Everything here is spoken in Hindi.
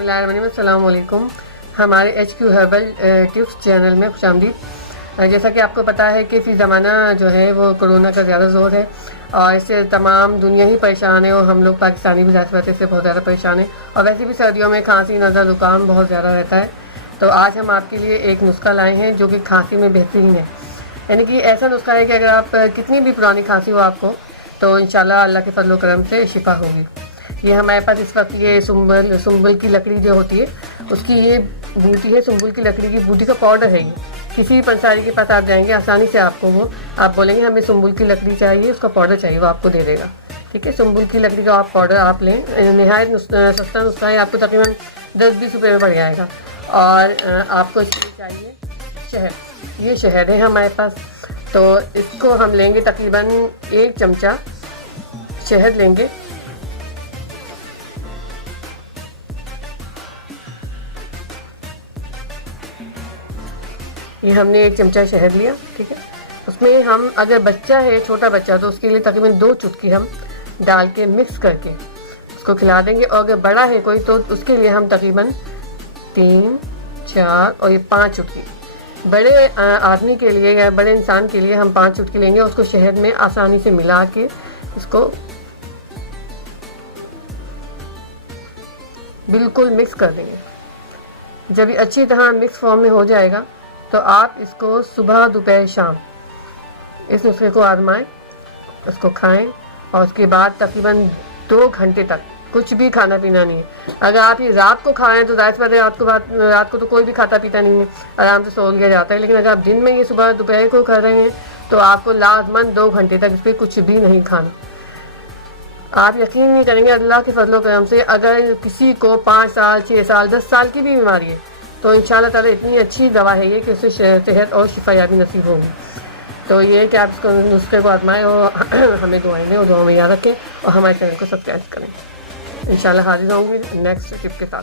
बिस्मिल्लाहिर्रहमानिर्रहीम। हमारे HQ हर्बल टिप्स चैनल में खुशामदीद। जैसा कि आपको पता है कि फ़ी ज़माना जो है वो कोरोना का ज़्यादा ज़ोर है और इससे तमाम दुनिया ही परेशान है और हम लोग पाकिस्तानी भी ज़ाहिर इससे बहुत ज़्यादा परेशान है। और वैसे भी सर्दियों में खांसी, नज़ला, ज़ुकाम बहुत ज़्यादा रहता है। तो आज हम आपके लिए एक नुस्खा लाए हैं जो कि खांसी में बेहतरीन है। यानी कि ऐसा नुस्खा है कि अगर आप कितनी भी पुरानी खांसी हो आपको, तो इंशाल्लाह अल्लाह के फजल करम से शिफा होगी। ये हमारे पास इस वक्त ये सुंबल की लकड़ी जो होती है उसकी ये बूटी है। सुंबल की लकड़ी की बूटी का पाउडर है ये। किसी भी पंसारी के पास आप जाएंगे आसानी से आपको वो आप बोलेंगे हमें सुंबल की लकड़ी चाहिए, उसका पाउडर चाहिए, वो आपको दे देगा। ठीक है, सुंबल की लकड़ी का आप पाउडर आप लें। नहायत सस्ता नुस्खा है, आपको तकरीबन 10-20 रुपये में पड़ जाएगा। और आपको इसमें चाहिए शहद। ये शहद है हमारे पास, तो इसको हम लेंगे तकरीबन 1 चमचा शहद लेंगे। ये हमने 1 चमचा शहद लिया। ठीक है, उसमें हम अगर बच्चा है, छोटा बच्चा, तो उसके लिए तकरीबन 2 चुटकी हम डाल के मिक्स करके उसको खिला देंगे। और अगर बड़ा है कोई तो उसके लिए हम तकरीबन 3, 4 और ये 5 चुटकी। बड़े आदमी के लिए या बड़े इंसान के लिए हम 5 चुटकी लेंगे। उसको शहद में आसानी से मिला के इसको बिल्कुल मिक्स कर देंगे। जब ये अच्छी तरह मिक्स फॉर्म में हो जाएगा तो आप इसको सुबह, दोपहर, शाम इस नुस्खे को आजमाएं, उसको खाएं। और उसके बाद तकरीबन 2 घंटे तक कुछ भी खाना पीना नहीं है। अगर आप ये रात को खाएं तो जाहिर बात है रात को तो कोई भी खाता पीता नहीं है, आराम से सो लिया जाता है। लेकिन अगर आप दिन में ये सुबह दोपहर को खा रहे हैं तो आपको लाजमन 2 घंटे तक इस पर कुछ भी नहीं खाना। आप यकीन नहीं करेंगे, अल्लाह के फजल करम से अगर किसी को 5 साल, 6 साल, 10 साल की भी बीमारी है तो इंशाल्लाह ताला इतनी अच्छी दवा है ये कि उससे सेहत और शिफायाबी नसीब होगी। तो ये कि आप इसको नुस्खे को आजमाएं और हमें दुआएं दें और दुआ में याद रखें और हमारे चैनल को सब्सक्राइब करें। इंशाल्लाह हाजिर होंगे नेक्स्ट टिप के साथ।